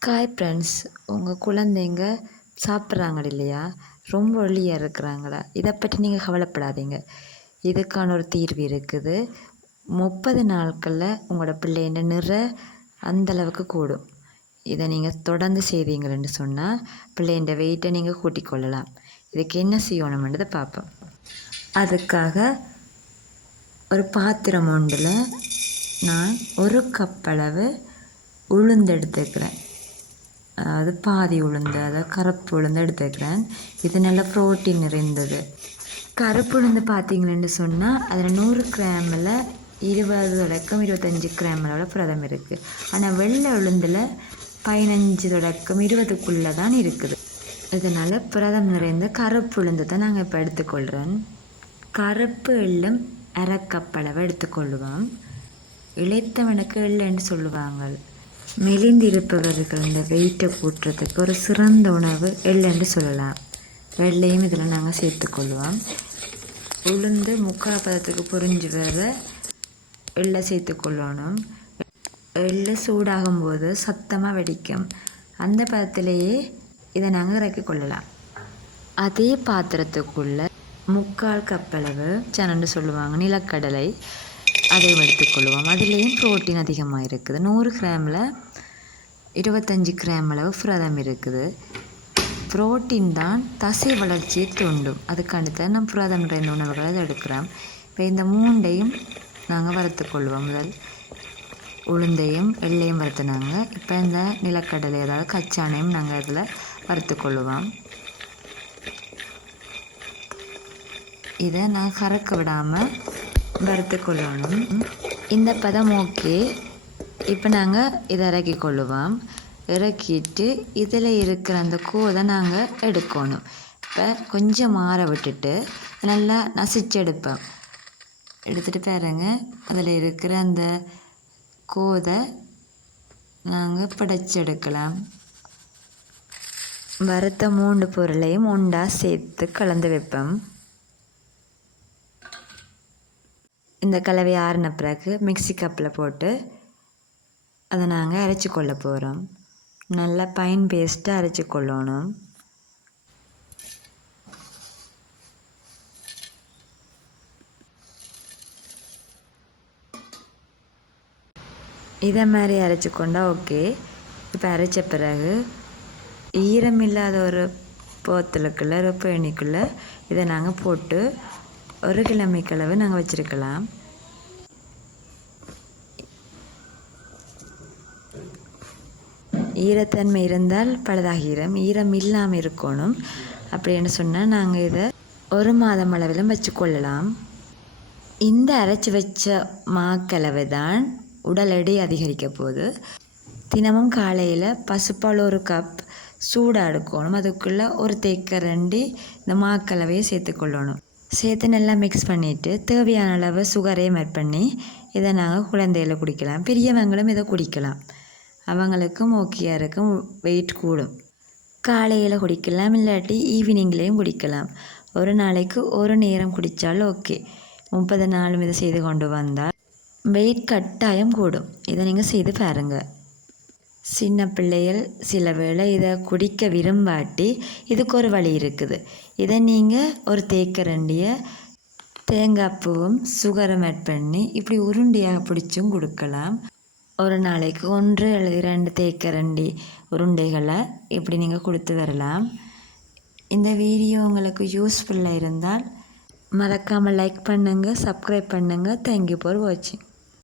காய் ஃப்ரெண்ட்ஸ் உங்கள் குழந்தைங்க சாப்பிட்றாங்க இல்லையா ரொம்ப ஒல்லியாக இருக்கிறாங்களா? இதை பற்றி நீங்கள் கவலைப்படாதீங்க. இதுக்கான ஒரு தீர்வு இருக்குது. முப்பது நாட்களில் உங்களோட பிள்ளைங்க நிற அந்தளவுக்கு கூடும். இதை நீங்கள் தொடர்ந்து செய்தீங்கன்னு சொன்னால் பிள்ளைண்ட வெயிட்டை நீங்கள் கூட்டிக் கொள்ளலாம். இதுக்கு என்ன செய்யணுமென்றதை பார்ப்போம். அதுக்காக ஒரு பாத்திரம் ஒன்றில் நான் ஒரு கப்பளவு உளுந்து எடுத்துக்கிறேன். அதாவது பாதி உளுந்து அதாவது கருப்பு உளுந்து எடுத்துக்கிறேன். இது நல்ல ப்ரோட்டீன் நிறைந்தது. கருப்பு உளுந்து பார்த்தீங்கன்னு சொன்னால் அதில் நூறு கிராமில் இருபது தொடக்கம் இருபத்தஞ்சி கிராம் அளவில் புரதம் இருக்குது ஆனால் வெள்ளை உளுந்தில் பதினஞ்சு தொடக்கம் இருபதுக்குள்ளே தான் இருக்குது. இதனால் புரதம் நிறைந்த கருப்பு உளுந்து தான் நாங்கள் இப்போ எடுத்துக்கொள்கிறோம் கருப்பு எள்ளும் அரை எடுத்துக்கொள்வோம். எடுத்துக்கொள்ளுவோம் இளைத்தவனுக்கு எள்ளுன்னு சொல்லுவாங்க. மெலிந்திருப்பவர்கள் இந்த வெயிட்டை கூட்டுறதுக்கு ஒரு சிறந்த உணவு எள்ளுன்னு சொல்லலாம். வெள்ளையும் இதில் நாங்கள் சேர்த்துக்கொள்வோம் உளுந்து முக்கால் பதத்துக்கு புரிஞ்சு வர எள்ளை சேர்த்துக்கொள்ளணும் எள்ளு சூடாகும் போது சத்தமாக வெடிக்கும். அந்த பதத்திலேயே இதை நாங்கள் இறக்கி கொள்ளலாம். அதே பாத்திரத்துக்குள்ள முக்கால் கப்பளவு சனண்டு சொல்லுவாங்க நிலக்கடலை. அதையும் எடுத்துக்கொள்வோம். அதுலேயும் ப்ரோட்டீன் அதிகமாக இருக்குது. நூறு கிராமில் இருபத்தஞ்சி கிராம் அளவு புரதம் இருக்குது. புரோட்டீன் தான் தசை வளர்ச்சியை தூண்டும். அதுக்கான தான் நம்ம புரதம் நிறைந்த உணவுகளை எடுக்கிறோம் இப்போ இந்த மூண்டையும் நாங்கள் வறுத்துக்கொள்வோம் முதல். உளுந்தையும் எள்ளையும் வறுத்துனாங்க. இப்போ இந்த நிலக்கடலை அதாவது கச்சானையும் நாங்கள் அதில் வறுத்துக்கொள்வோம். இதை நான் கறக்க விடாமல் வறுத்து கொள்ளணும் இந்த பதம் ஓகே. இப்போ நாங்கள் இதை இறக்கி கொள்ளுவோம் இறக்கிட்டு இதில் இருக்கிற அந்த கூதை நாங்கள் எடுக்கணும். இப்போ கொஞ்சம் மாற விட்டுட்டு நல்லா நசிச்சு எடுப்பேன் எடுத்துகிட்டு பாருங்க. அதில் இருக்கிற அந்த கோதை நாங்கள் பிடைச்சி எடுக்கலாம் வறுத்த மூன்று பொருளையும் உண்டாக சேர்த்து கலந்து வைப்போம். இந்த கலவை ஆறின பிறகு மிக்சி கப்பில் போட்டு அதை நாங்கள் அரைச்சி கொள்ள போகிறோம். நல்லா பைன் பேஸ்ட்டு அரைச்சி கொள்ளணும். இதை மாதிரி அரைச்சி கொண்டா ஓகே இப்போ அரைச்ச பிறகு ஈரமில்லாத ஒரு போத்தலுக்குள்ளே ஒரு பேணிக்குள்ளே இதை நாங்கள் போட்டு ஒரு கிழமைக்களவு அளவு நாங்கள் வச்சுருக்கலாம். ஈரத்தன்மை இருந்தால் பழுதாகிரும். ஈரம் இல்லாமல் இருக்கணும். அப்படின்னு சொன்னால் நாங்கள் இதை ஒரு மாதம் அளவிலும் வச்சுக்கொள்ளலாம். இந்த அரைச்சி வச்ச மாக்கலவை தான் உடல் எடை அதிகரிக்க போகுது. தினமும் காலையில் பசுப்பால் ஒரு கப் சூடாக எடுக்கணும் அதுக்குள்ளே ஒரு தேக்கரண்டி இந்த மாக்கலவையை சேர்த்துக்கொள்ளணும். சேர்த்து நல்லா மிக்ஸ் பண்ணிவிட்டு தேவையான அளவு சுகரையும் ஆட் பண்ணி இதை நாங்கள் குழந்தையில் குடிக்கலாம். பெரியவங்களும் இதை குடிக்கலாம். அவங்களுக்கும் ஓகேயாக இருக்கும். வெயிட் கூடும். காலையில் குடிக்கலாம் இல்லாட்டி ஈவினிங்லேயும் குடிக்கலாம். ஒரு நாளைக்கு ஒரு நேரம் குடித்தாலும் ஓகே முப்பது நாளும் இதை செய்து கொண்டு வந்தால் வெயிட் கட்டாயம் கூடும். இதை நீங்கள் செய்து பாருங்கள் சின்ன பிள்ளைகள் சில வேளை இதை குடிக்க விரும்பாட்டி இதுக்கு ஒரு வழி இருக்குது. இதை நீங்கள் ஒரு தேக்கரண்டிய தேங்காய் பூவும் சுகரும் ஆட் பண்ணி இப்படி உருண்டையாக பிடிச்சும் கொடுக்கலாம். ஒரு நாளைக்கு ஒன்று அல்லது ரெண்டு தேக்கரண்டி உருண்டைகளை இப்படி நீங்கள் கொடுத்து வரலாம். இந்த வீடியோ உங்களுக்கு யூஸ்ஃபுல்லாக இருந்தால் மறக்காமல் லைக் பண்ணுங்கள் சப்ஸ்கிரைப் பண்ணுங்கள் தேங்க்யூ ஃபார் வாட்சிங்